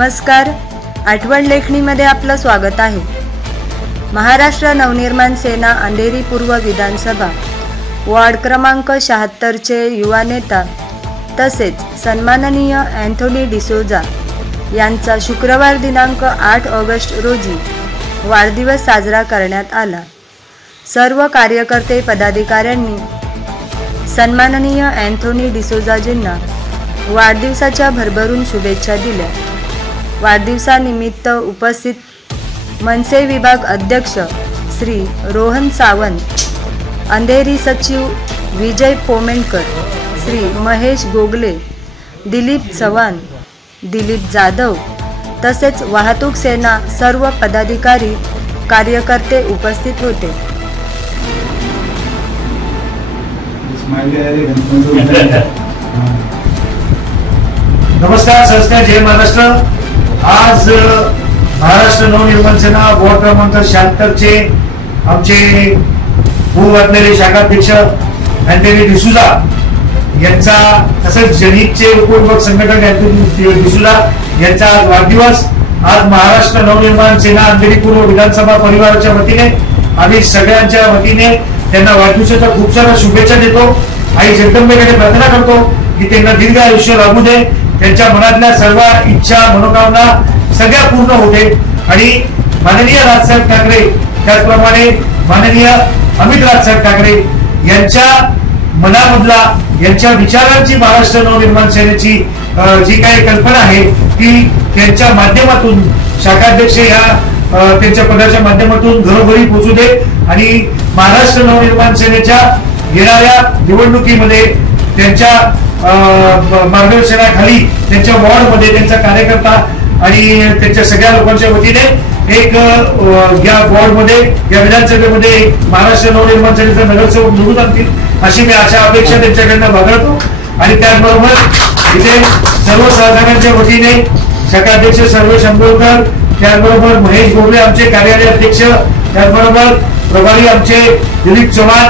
नमस्कार, आठवण लेखणीमध्ये आपलं स्वागत आहे। महाराष्ट्र नवनिर्माण सेना अंधेरी पूर्व विधानसभा वार्ड क्रमांक 76 चे युवा नेता तसेच सन्माननीय अँथोनी डिसोजा यांचा शुक्रवार दिनांक 8 ऑगस्ट रोजी वाढदिवस साजरा करण्यात आला। सर्व कार्यकर्ते पदाधिकाऱ्यांनी सन्माननीय अँथोनी डिसोजाजींना वाढदिवसाच्या भरभरून शुभेच्छा दिल्या। वाढदिवसानिमित्त उपस्थित मनसे विभाग अध्यक्ष श्री रोहन सावंत, अंधेरी सचिव विजय पोमेणकर, श्री महेश गोगले, दिलीप चव्हाण, दिलीप जाधव तसेच वाहतूक सेना सर्व पदाधिकारी कार्यकर्ते उपस्थित होते। नमस्कार, संस्कार, जय महाराष्ट्र। आज महाराष्ट्र नवनिर्माण सेना वार्ड क्रमांक 76 चे आमचे भूवर्तलेले शाखाध्यक्ष अँथोनी डिसोजा यांचा तसेच जनहितचे उपविभाग संघटक अँथोनी डिसोजा यांचा वाढदिवस। आज महाराष्ट्र नवनिर्माण सेना अंधेरी पूर्व विधानसभा परिवाराच्या वतीने आम्ही सगळ्यांच्या वतीने त्यांना वाढदिवसाच्या खूप साऱ्या शुभेच्छा देतो। आई जगदंबेकडे प्रार्थना करतो की त्यांना दीर्घ आयुष्य लाभू दे, त्यांच्या मनातल्या सर्व इच्छा मनोकामना सगळ्या पूर्ण होते आणि माननीय राजसाहेब ठाकरे त्याचप्रमाणे माननीय अमित राजसाहेब ठाकरे यांच्या मनामधला यांच्या विचारांची महाराष्ट्र नवनिर्माण सेनेची जी काही कल्पना आहे ती त्यांच्या माध्यमातून शाखाध्यक्ष या त्यांच्या पदाच्या माध्यमातून घरोघरी पोहोचू दे आणि महाराष्ट्र नवनिर्माण सेनेच्या येणाऱ्या निवडणुकीमध्ये त्यांच्या मार्गदर्शनाखाली त्यांच्या वॉर्डमध्ये त्यांचा कार्यकर्ता आणि त्यांच्या सगळ्या लोकांच्या वतीने एक या वॉर्डमध्ये या विधानसभेमध्ये महाराष्ट्र नवनिर्माण सेनेचा नगरसेवक निवडून आणतील अशी मी आशा अपेक्षा त्यांच्याकडनं बाळगतो। आणि त्याचबरोबर इथे सर्व सहकाऱ्यांच्या वतीने शाखाध्यक्ष सर्वेश अंबोलकर, त्याचबरोबर महेश गोगले आमचे कार्यालय अध्यक्ष, त्याचबरोबर प्रभारी आमचे दिलीप चव्हाण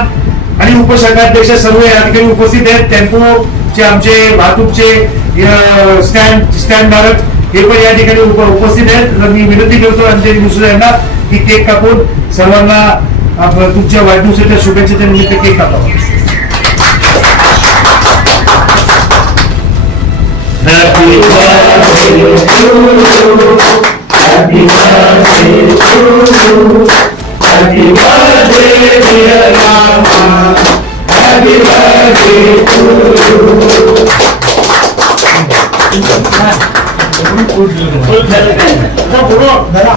आणि उपशाखाध्यक्ष सर्व या ठिकाणी उपस्थित आहेत। टेम्पोचे आमचे वाहतूकचे स्टँड धारक हे पण या ठिकाणी उपस्थित आहेत। तर मी विनंती करतो अँथोनी डिसोजा यांना की केक कापून सर्वांना तुमच्या वाढदिवसाच्या शुभेच्छेच्या निमित्त cake कापावा। Happy birthday to you. Happy birthday to you. Happy birthday dear Mama. Happy birthday to you.